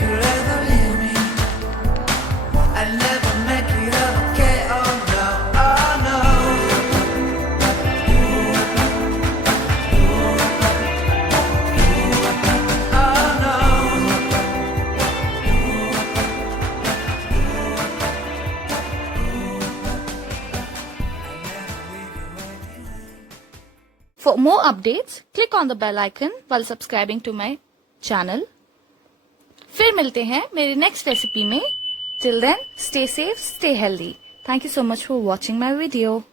you'll ever hear me, I never make it up, okay, oh no, oh no. Oh no. For more updates, click on the bell icon while subscribing to my channel. फिर मिलते हैं मेरी next recipe में. Till then, stay safe, stay healthy. Thank you so much for watching my video.